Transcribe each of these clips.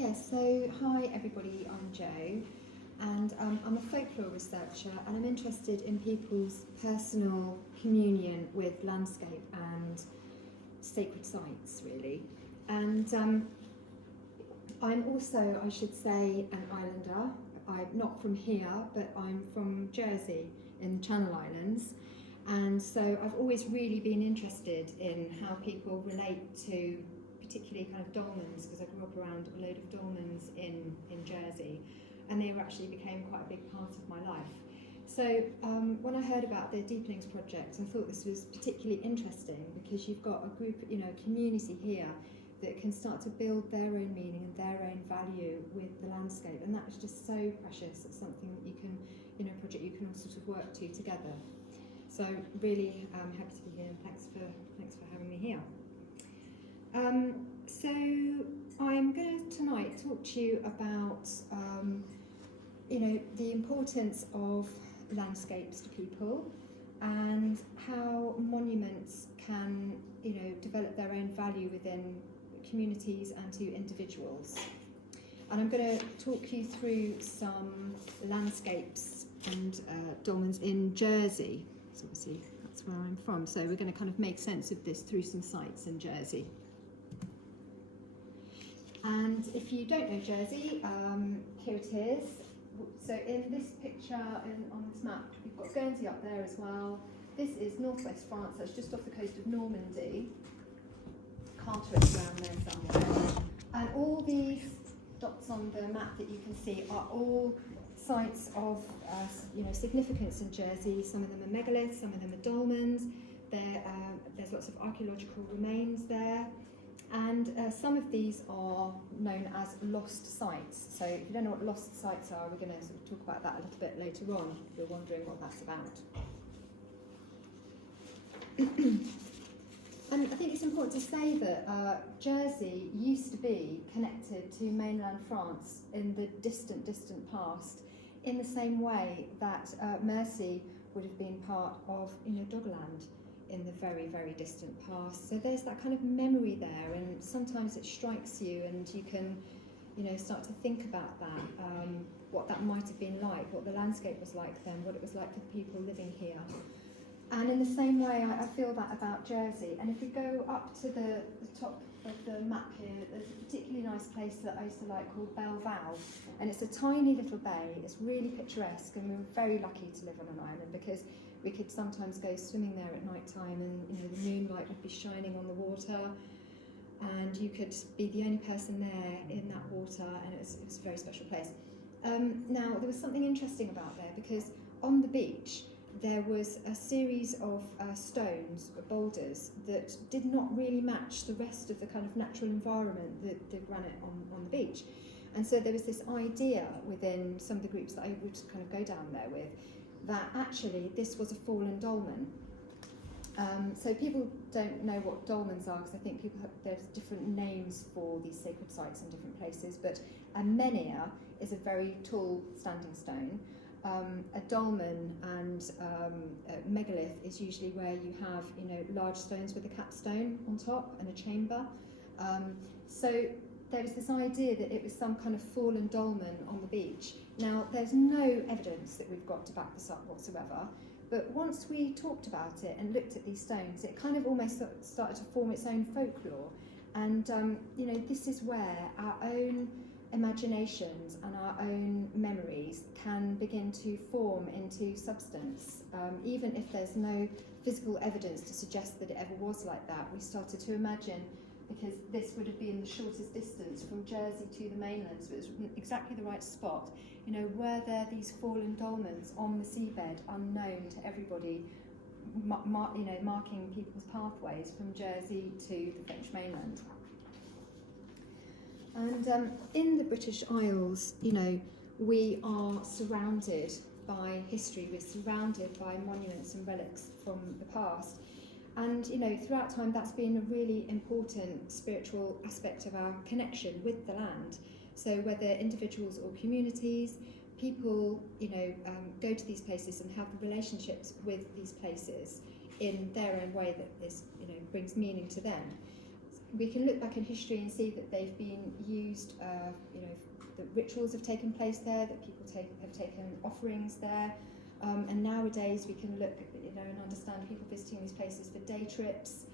So hi everybody, I'm Jo, and I'm a folklore researcher, and I'm interested in people's personal communion with landscape and sacred sites, really. And I'm also, I should say, an islander. I'm not from here, but I'm from Jersey in the Channel Islands. And so I've always really been interested in how people relate to particularly kind of dolmens, because I grew up around a load of dolmens in Jersey, and they actually became quite a big part of my life. So when I heard about the Deepenings project, I thought this was particularly interesting because you've got a group, a community here that can start to build their own meaning and their own value with the landscape, and that is just so precious. It's something that you can, a project you can all sort of work to together. So really happy to be here, and thanks for having me here. So I'm going to tonight talk to you about the importance of landscapes to people and how monuments can develop their own value within communities and to individuals. And I'm going to talk you through some landscapes and dolmens in Jersey. So obviously that's where I'm from. So we're going to kind of make sense of this through some sites in Jersey. And if you don't know Jersey, here it is. So in this picture on this map, we've got Guernsey up there as well. This is northwest France, that's just off the coast of Normandy. Carteret around there somewhere. And all these dots on the map that you can see are all sites of significance in Jersey. Some of them are megaliths, some of them are dolmens. There's lots of archaeological remains there. And some of these are known as lost sites. So if you don't know what lost sites are, we're going to sort of talk about that a little bit later on, if you're wondering what that's about. And I think it's important to say that Jersey used to be connected to mainland France in the distant past, in the same way that Mersey would have been part of Doggerland in the very, very distant past. So there's that kind of memory there, and sometimes it strikes you and you can start to think about that, what that might have been like, what the landscape was like then, what it was like for the people living here. And in the same way, I feel that about Jersey. And if we go up to the top of the map here, there's a particularly nice place that I used to like called Belval. And it's a tiny little bay. It's really picturesque, and we were very lucky to live on an island because we could sometimes go swimming there at night time, and the moonlight would be shining on the water, and you could be the only person there in that water, and it was a very special place. Now, there was something interesting about there, because on the beach there was a series of stones, boulders, that did not really match the rest of the kind of natural environment, the granite on the beach. And so there was this idea within some of the groups that I would kind of go down there with, that actually this was a fallen dolmen. So people don't know what dolmens are, because I think there's different names for these sacred sites in different places, but a menhir is a very tall standing stone. A dolmen and a megalith is usually where you have large stones with a capstone on top and a chamber. So there was this idea that it was some kind of fallen dolmen on the beach. Now, there's no evidence that we've got to back this up whatsoever, but once we talked about it and looked at these stones, it kind of almost started to form its own folklore. And this is where our own imaginations and our own memories can begin to form into substance. Even if there's no physical evidence to suggest that it ever was like that, we started to imagine, because this would have been the shortest distance from Jersey to the mainland, so it was exactly the right spot. Were there these fallen dolmens on the seabed, unknown to everybody, marking people's pathways from Jersey to the French mainland? And in the British Isles, we are surrounded by history, we're surrounded by monuments and relics from the past. And throughout time, that's been a really important spiritual aspect of our connection with the land. So whether individuals or communities, people go to these places and have relationships with these places in their own way that is brings meaning to them. we can look back in history and see that they've been used, the rituals have taken place there, that people have taken offerings there, and nowadays we can look, and understand people visiting these places for day trips,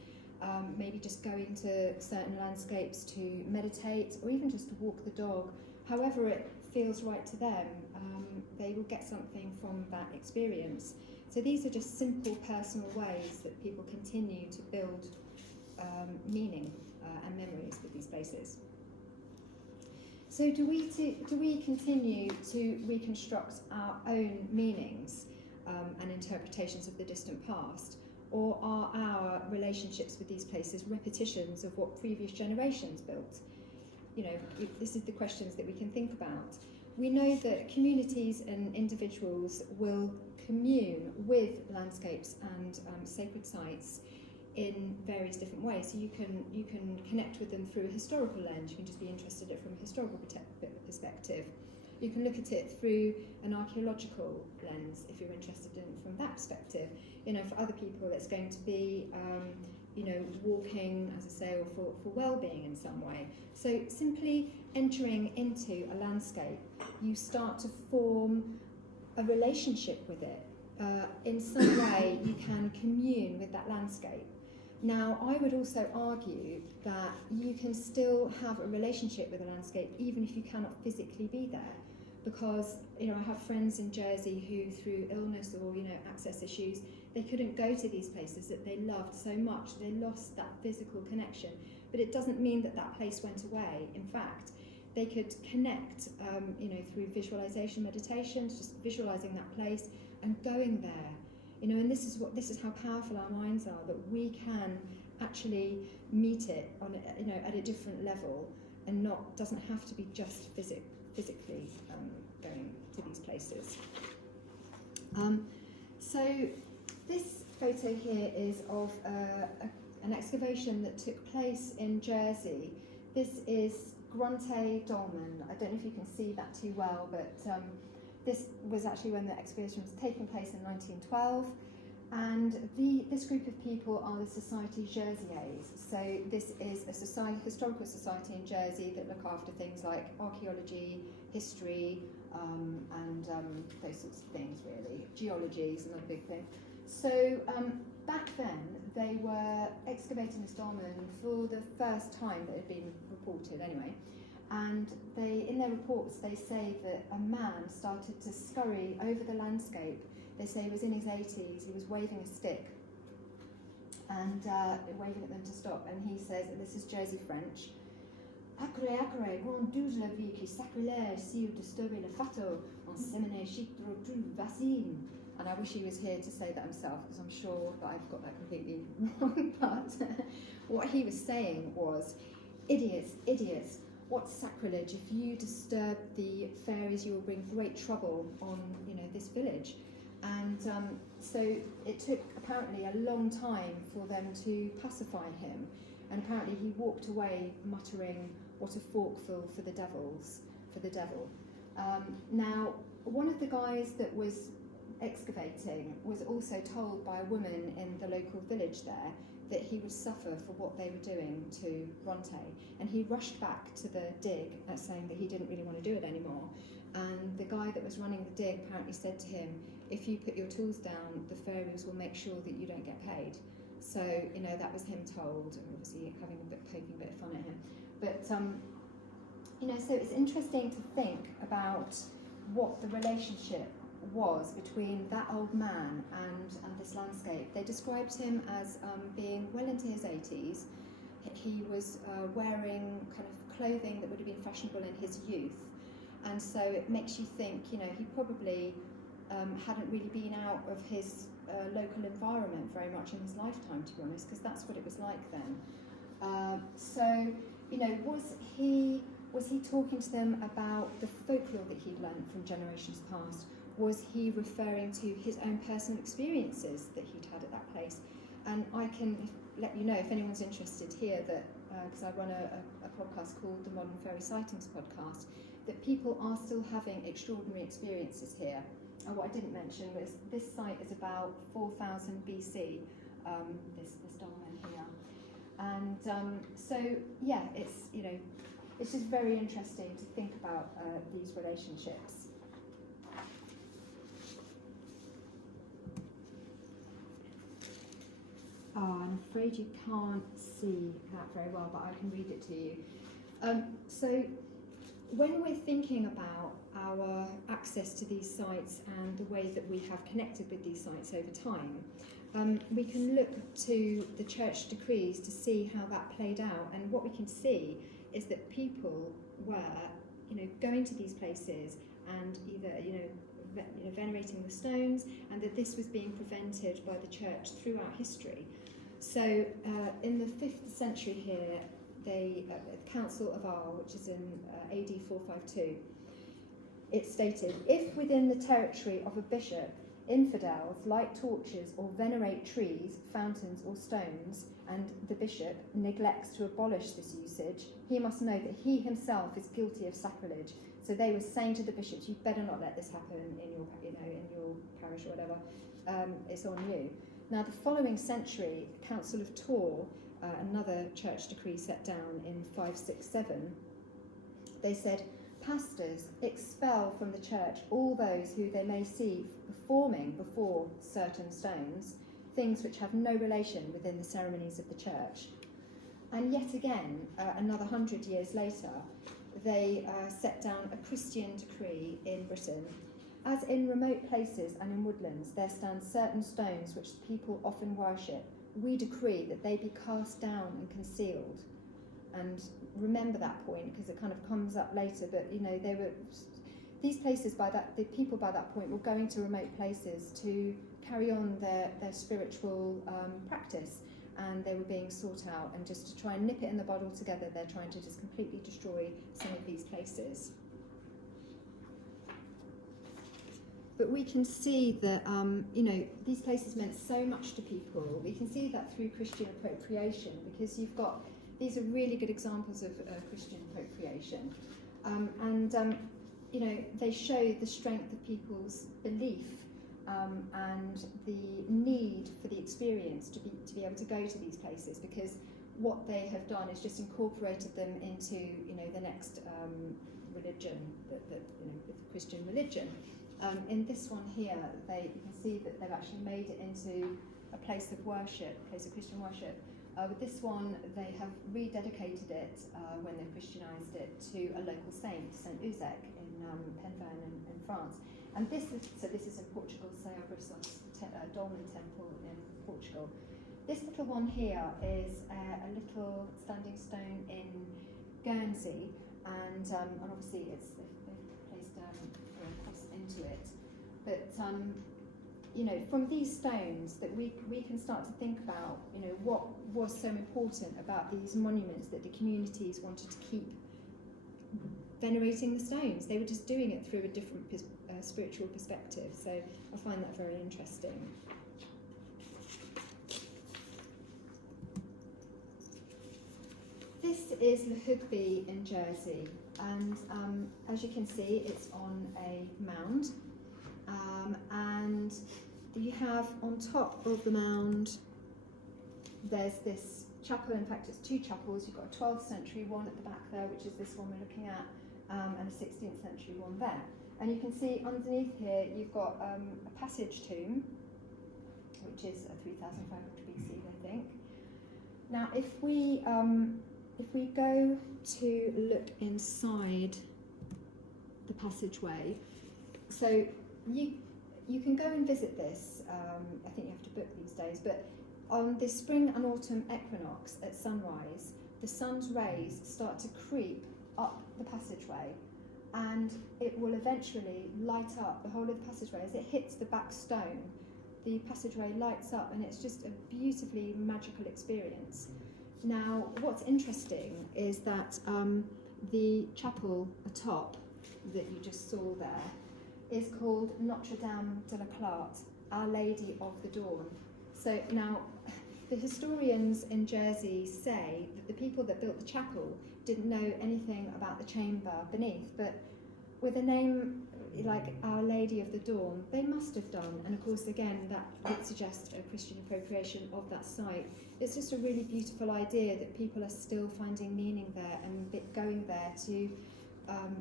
maybe just going to certain landscapes to meditate, or even just to walk the dog. However it feels right to them, they will get something from that experience. So these are just simple personal ways that people continue to build meaning and memories with these places. So do we continue to reconstruct our own meanings and interpretations of the distant past, or are our relationships with these places repetitions of what previous generations built? This is the questions that we can think about. We know that communities and individuals will commune with landscapes and sacred sites in various different ways. So you can connect with them through a historical lens. You can just be interested in it from a historical perspective. You can look at it through an archaeological lens if you're interested in it from that perspective. For other people, it's going to be walking, as I say, or for well-being in some way. So simply entering into a landscape, you start to form a relationship with it. In some way, you can commune with that landscape. Now, I would also argue that you can still have a relationship with a landscape even if you cannot physically be there, because I have friends in Jersey who, through illness or access issues, they couldn't go to these places that they loved so much. They lost that physical connection, but it doesn't mean that that place went away. In fact, they could connect, through visualization, meditation, just visualizing that place and going there. And this is how powerful our minds are, that we can actually meet it on at a different level, and doesn't have to be just physically going to these places. So this photo here is of an excavation that took place in Jersey. This is Grunte Dolmen. I don't know if you can see that too well, but this was actually when the excavation was taking place in 1912, and this group of people are the Society Jerseys. So this is a historical society in Jersey that look after things like archaeology, history, and those sorts of things really. Geology is another big thing. So back then they were excavating this dolmen for the first time that had been reported anyway. And in their reports, they say that a man started to scurry over the landscape. They say he was in his 80s, he was waving a stick and waving at them to stop. And he says, and this is Jersey French, Acre, grand douze la vie qui sacrilège si ou disturber le fato en semene chic vaccine. And I wish he was here to say that himself, because I'm sure that I've got that completely wrong. But what he was saying was, idiots, idiots. What's sacrilege? If you disturb the fairies, you will bring great trouble on, this village. And so it took apparently a long time for them to pacify him. And apparently he walked away muttering, "What a forkful for the devil." Now, one of the guys that was excavating was also told by a woman in the local village there that he would suffer for what they were doing to Bronte, and he rushed back to the dig saying that he didn't really want to do it anymore. And the guy that was running the dig apparently said to him, "If you put your tools down, the fairies will make sure that you don't get paid." So that was him told, and obviously poking a bit of fun at him. But so it's interesting to think about what the relationship was between that old man and this landscape. They described him as being well into his 80s. He was wearing kind of clothing that would have been fashionable in his youth, and so it makes you think, he probably hadn't really been out of his local environment very much in his lifetime, to be honest, because that's what it was like then. So was he talking to them about the folklore that he'd learned from generations past? Was he referring to his own personal experiences that he'd had at that place? And I can let you know, if anyone's interested here, that because I run a podcast called the Modern Fairy Sightings podcast, that people are still having extraordinary experiences here. And what I didn't mention was this site is about 4000 BC, this dolmen here. And so, yeah, it's just very interesting to think about these relationships. I'm afraid you can't see that very well, but I can read it to you. So when we're thinking about our access to these sites and the way that we have connected with these sites over time, we can look to the church decrees to see how that played out. And what we can see is that people were, going to these places and either, venerating the stones, and that this was being prevented by the church throughout history. So in the 5th century here, the Council of Arles, which is in AD 452, it stated, if within the territory of a bishop, infidels light torches or venerate trees, fountains or stones, and the bishop neglects to abolish this usage, he must know that he himself is guilty of sacrilege. So they were saying to the bishops, you better not let this happen in your, in your parish or whatever. It's on you. Now, the following century, Council of Tours, another church decree set down in 567, they said, pastors expel from the church all those who they may see performing before certain stones, things which have no relation within the ceremonies of the church. And yet again, another 100 years later, they set down a Christian decree in Britain. As in remote places and in woodlands, there stand certain stones which the people often worship. We decree that they be cast down and concealed. And remember that point, because it kind of comes up later, but they were, these places the people by that point were going to remote places to carry on their spiritual practice, and they were being sought out, and just to try and nip it in the bud altogether, they're trying to just completely destroy some of these places. But we can see that, these places meant so much to people. We can see that through Christian appropriation, because these are really good examples of Christian appropriation. They show the strength of people's belief and the need for the experience to be able to go to these places, because what they have done is just incorporated them into, the next religion, the Christian religion. In this one here, you can see that they've actually made it into a place of worship, a place of Christian worship. With this one, they have rededicated it when they Christianised it to a local saint, Saint Uzek in Penverne in France. And this is in Portugal, Ceabrisos Dolmen Temple in Portugal. This little one here is a little standing stone in Guernsey, and obviously they've placed a cross into it. But from these stones, that we can start to think about, what was so important about these monuments that the communities wanted to keep venerating the stones. They were just doing it through a different spiritual perspective. So I find that very interesting. This is Lahugby in Jersey, and as you can see, it's on a mound, and you have on top of the mound, there's this chapel. In fact, it's two chapels. You've got a 12th century one at the back there, which is this one we're looking at, and a 16th century one there. And you can see underneath here, you've got a passage tomb, which is 3,500 BC, I think. Now, if we go to look inside the passageway, so you can go and visit this. I think you have to book these days, but on the spring and autumn equinox at sunrise, the sun's rays start to creep up the passageway, and it will eventually light up the whole of the passageway. As it hits the back stone, the passageway lights up, and it's just a beautifully magical experience. Now, what's interesting is that the chapel atop that you just saw there is called Notre Dame de la Clarté, Our Lady of the Dawn. So now, the historians in Jersey say that the people that built the chapel didn't know anything about the chamber beneath, but with a name like Our Lady of the Dawn, they must have done. And of course, again, that would suggest a Christian appropriation of that site. It's just a really beautiful idea that people are still finding meaning there and going there to, you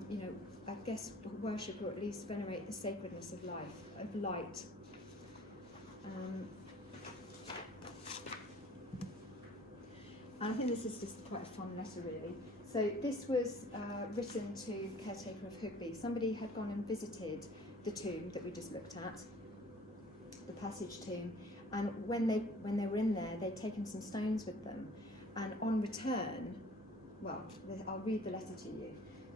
know, I guess worship or at least venerate the sacredness of life, of light. And I think this is just quite a fun letter, really. So this was written to the caretaker of Hugby. Somebody had gone and visited the tomb that we just looked at, the passage tomb, and when they were in there, they'd taken some stones with them. And on return, well, I'll read the letter to you.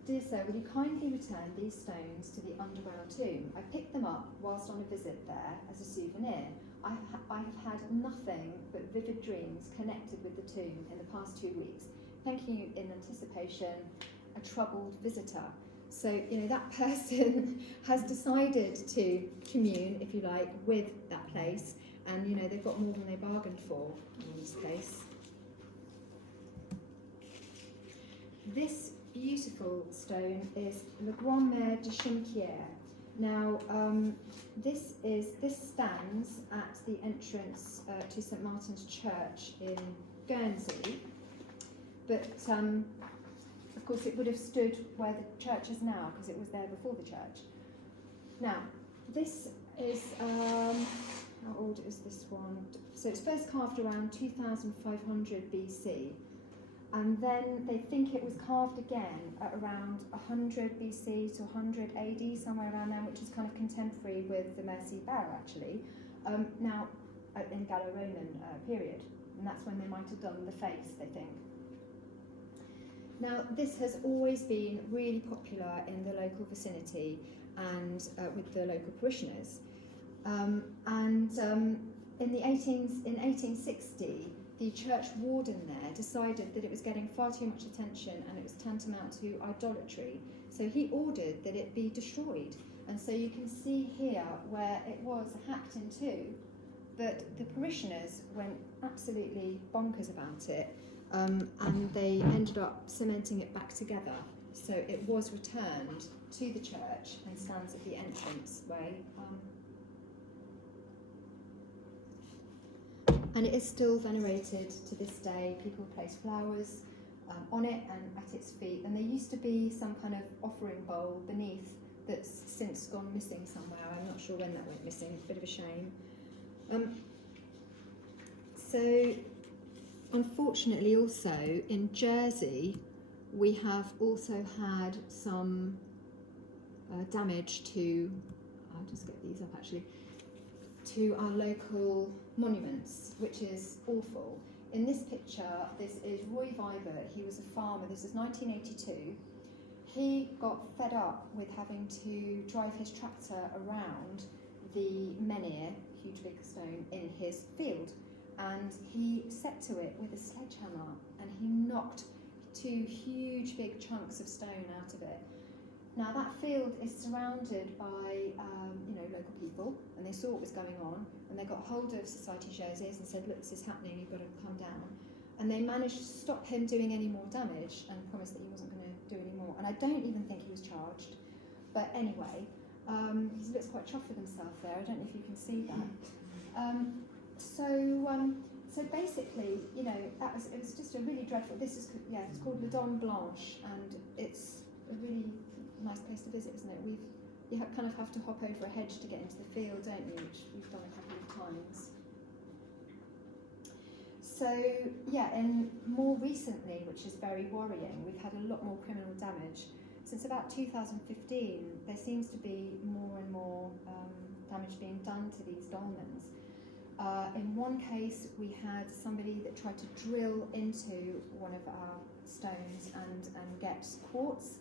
Dear sir, will you kindly return these stones to the underground tomb? I picked them up whilst on a visit there as a souvenir. I have had nothing but vivid dreams connected with the tomb in the past 2 weeks. Thank you in anticipation, a troubled visitor. So, you know, that person has decided to commune, if you like, with that place, and, you know, they've got more than they bargained for in this case. This beautiful stone is Le Grand Mère de Chimquière. Now, this stands at the entrance to St Martin's Church in Guernsey, but of course it would have stood where the church is now because it was there before the church. Now, this is, how old is this one? So it's first carved around 2500 BC. And then they think it was carved again at around 100 BC to 100 AD, somewhere around there, which is kind of contemporary with the Merci Bear, actually. Now, in Gallo-Roman period, and that's when they might have done the face, they think. Now, this has always been really popular in the local vicinity and with the local parishioners. In 1860, the church warden there decided that it was getting far too much attention and it was tantamount to idolatry. So he ordered that it be destroyed. And so you can see here where it was hacked in two, but the parishioners went absolutely bonkers about it, and they ended up cementing it back together. So it was returned to the church and stands at the entrance way. And it is still venerated to this day. People place flowers on it and at its feet. And there used to be some kind of offering bowl beneath that's since gone missing somewhere. I'm not sure when that went missing. It's a bit of a shame. So, unfortunately, also in Jersey, we have also had some damage to, I'll just get these up actually, to our local monuments, which is awful. In this picture, this is Roy Vibert. He was a farmer. This is 1982. He got fed up with having to drive his tractor around the menhir, huge big stone, in his field, and he set to it with a sledgehammer and he knocked 2 huge big chunks of stone out of it. Now that field is surrounded by local people, and they saw what was going on, and they got hold of Society Jerseys and said, look, this is happening, you've got to come down. And they managed to stop him doing any more damage and promised that he wasn't going to do any more. And I don't even think he was charged. But anyway, he looks quite chuffed with himself there. I don't know if you can see that. So basically, you know, it was just a really dreadful. It's called La Dame Blanche, and it's a really nice place to visit, isn't it? You kind of have to hop over a hedge to get into the field, don't you? Which we've done a couple of times. So yeah, and more recently, which is very worrying, we've had a lot more criminal damage. Since about 2015, there seems to be more and more damage being done to these dolmens. In one case, we had somebody that tried to drill into one of our stones and get quartz.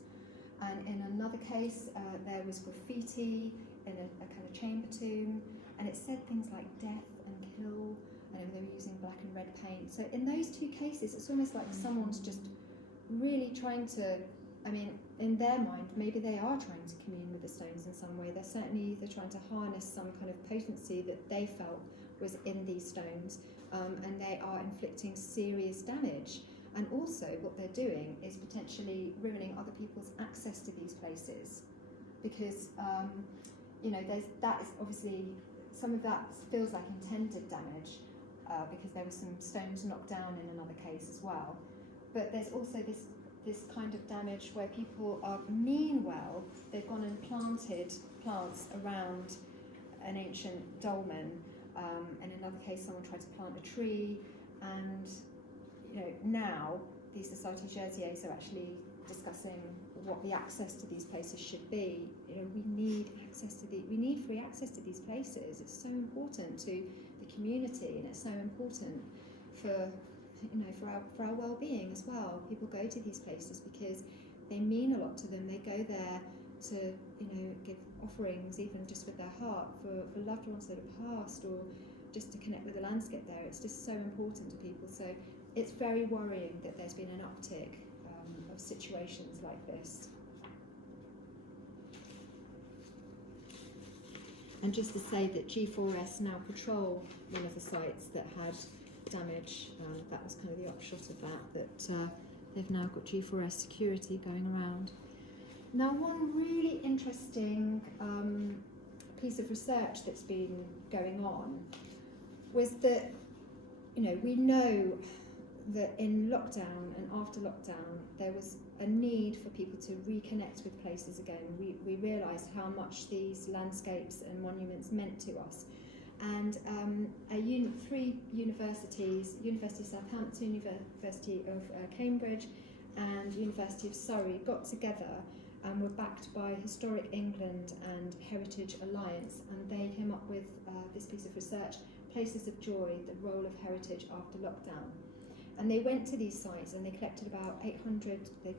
And in another case, there was graffiti in a kind of chamber tomb, and it said things like death and kill, and they were using black and red paint. So in those 2 cases, it's almost like someone's just really trying to, I mean, in their mind, maybe they are trying to commune with the stones in some way. They're trying to harness some kind of potency that they felt was in these stones, and they are inflicting serious damage. And also what they're doing is potentially ruining other people's access to these places. because that is obviously, some of that feels like intended damage, because there were some stones knocked down in another case as well. But there's also this kind of damage where people mean well. They've gone and planted plants around an ancient dolmen. In another case, someone tried to plant a tree, and now the Society Jersiais are actually discussing what the access to these places should be. We need free access to these places. It's so important to the community, and it's so important for our well-being as well. People go to these places because they mean a lot to them. They go there to give offerings, even just with their heart, for loved ones that have passed, or just to connect with the landscape there. It's just so important to people. So it's very worrying that there's been an uptick of situations like this. And just to say that G4S now patrol one of the sites that had damage. That was kind of the upshot of that they've now got G4S security going around. Now, one really interesting piece of research that's been going on was that, we know that in lockdown and after lockdown, there was a need for people to reconnect with places again. We realised how much these landscapes and monuments meant to us. And 3 universities, University of Southampton, University of Cambridge, and University of Surrey, got together and were backed by Historic England and Heritage Alliance, and they came up with this piece of research, Places of Joy, the Role of Heritage After Lockdown. And they went to these sites and they collected about 800, they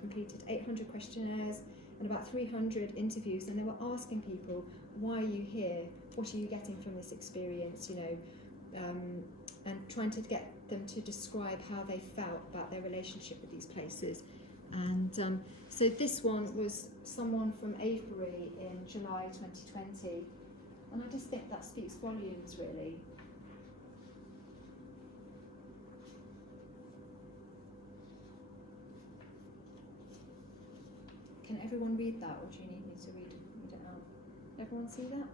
completed 800 questionnaires and about 300 interviews, and they were asking people, why are you here? What are you getting from this experience? And trying to get them to describe how they felt about their relationship with these places. And so this one was someone from Avebury in July 2020, and I just think that speaks volumes, really. Can everyone read that, or do you need me to read it out? Everyone see that?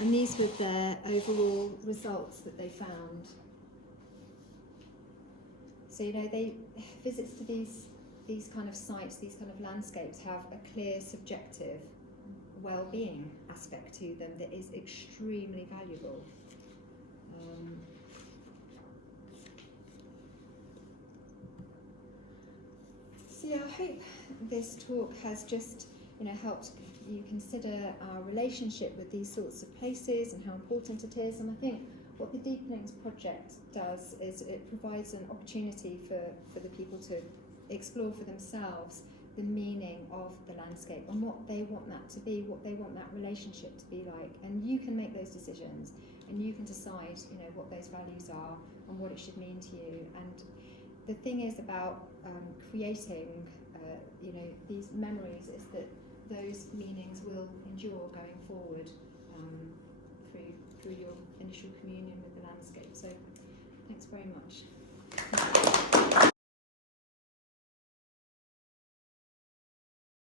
And these were their overall results that they found. So, they visits to these kind of sites, these kind of landscapes have a clear subjective well-being aspect to them that is extremely valuable. So yeah, I hope this talk has just helped you consider our relationship with these sorts of places and how important it is. And I think what the Deepenings project does is it provides an opportunity for the people to explore for themselves the meaning of the landscape and what they want that to be, what they want that relationship to be like. And you can make those decisions, and you can decide what those values are and what it should mean to you. And the thing is about creating these memories is that those meanings will endure going forward through your initial communion with the landscape. So thanks very much.